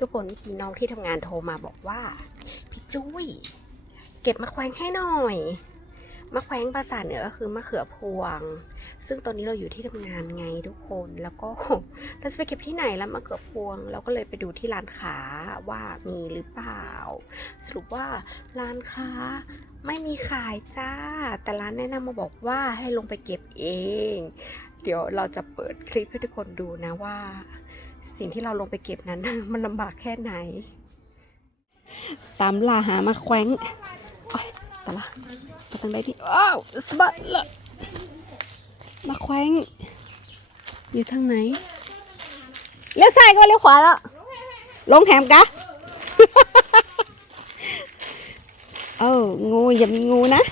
ทุกคนเมื่อกี้น้องที่ทำงานโทรมาบอกว่า พี่จุ้ย เก็บมะแขวงให้หน่อยมะแขวงภาษาเหนือก็คือมะเขือพวง ซึ่งตอนนี้เราอยู่ที่ทำงานไงทุกคนแล้วก็เราจะไปเก็บที่ไหนแล้วมะเขือพวง เราก็เลยไปดูที่ร้านค้าว่ามีหรือเปล่า สรุปว่าร้านค้าไม่มีขายจ้า แต่ร้านแนะนำมาบอกว่าให้ลงไปเก็บเอง เดี๋ยวเราจะเปิดคลิปให้ทุกคนดูนะว่า สิ่งที่เราลงไปเก็บนั้น มันลำบากแค่ไหน ตามล่าหามาแขวงแต่ละไปทางใดที่อ้าวสบัดละมาแขวงอยู่ทางไหน เลี้ยวซ้ายก็เลี้ยวขวาแล้ว ลงแถมกะเอองูอย่ามีงูนะ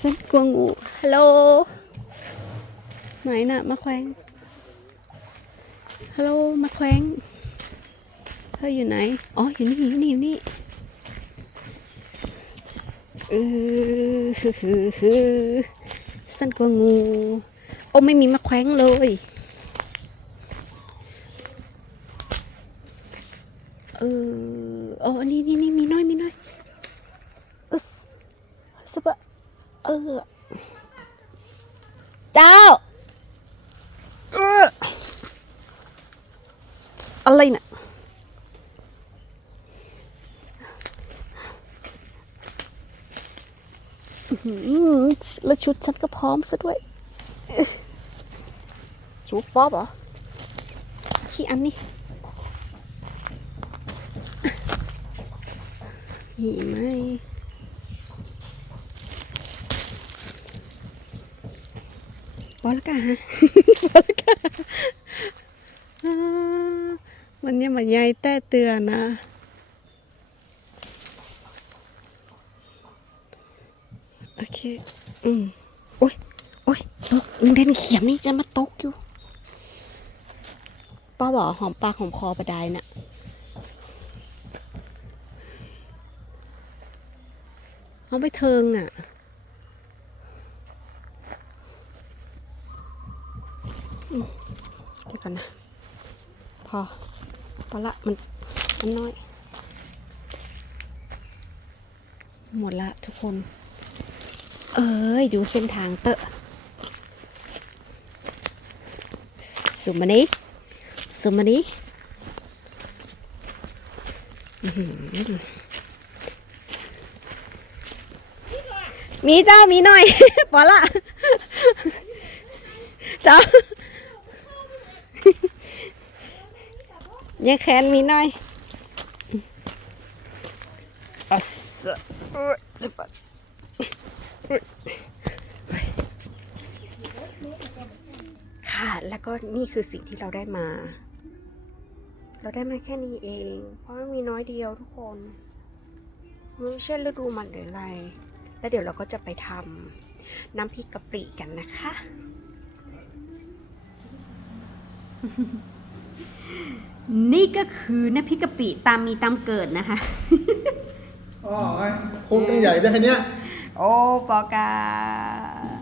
ฉันกลัวงูฮัลโหลไหนน่ะมาแขวง ฮัลโหลมาแขวงเธออยู่ไหน อ๋อ อยู่นี่ อยู่นี่ อยู่นี่เออฮือฮือฮือสั้นกว่างู โอ้ไม่มีมาแขวงเลย เออโอ้นี่นี่นี่มีน้อย มีน้อยเออสบะเออ เจ้าเออ อะไรน่ะ อื้อหือ แล้วชุดฉันก็พร้อมซะด้วยเอ๊ะชุดป๊อบเหรอ ขี้อันนี้มีไหมบอลกะฮะบอลกะอ่ามันยังมาใหญ่แต่เตือนนะ โอเค อืมโอ้ยโอ้ยตกเด่นเขียมนี่จะมาตกอยู่ป้าบอกหอมปากหอมคอประไดน่ะเอาไปเทิงอะเดี๋ยวกันนะ พอพอละมันมันน้อย หมดละทุกคน เอ้ย ดูเส้นทางเตอะสุมานี้สุมานี้มีเจ้ามีหน่อยพอละเจ้ายังแค้นมีหน่อยอัสเอ้ยจะปะ ค่ะแล้วก็นี่คือสิ่งที่เราได้มา เราได้มาแค่นี้เอง เพราะมันมีน้อยเดียวทุกคนมันไม่ใช่ฤดูมันหรืออะไร แล้วเดี๋ยวเราก็จะไปทำน้ำพริกกะปิกันนะคะ นี่ก็คือน้ำพริกกะปิตามมีตามเกิดนะคะ อ๋อไอ้โครงตั้งใหญ่ได้แค่เนี้ย Oh, podcast.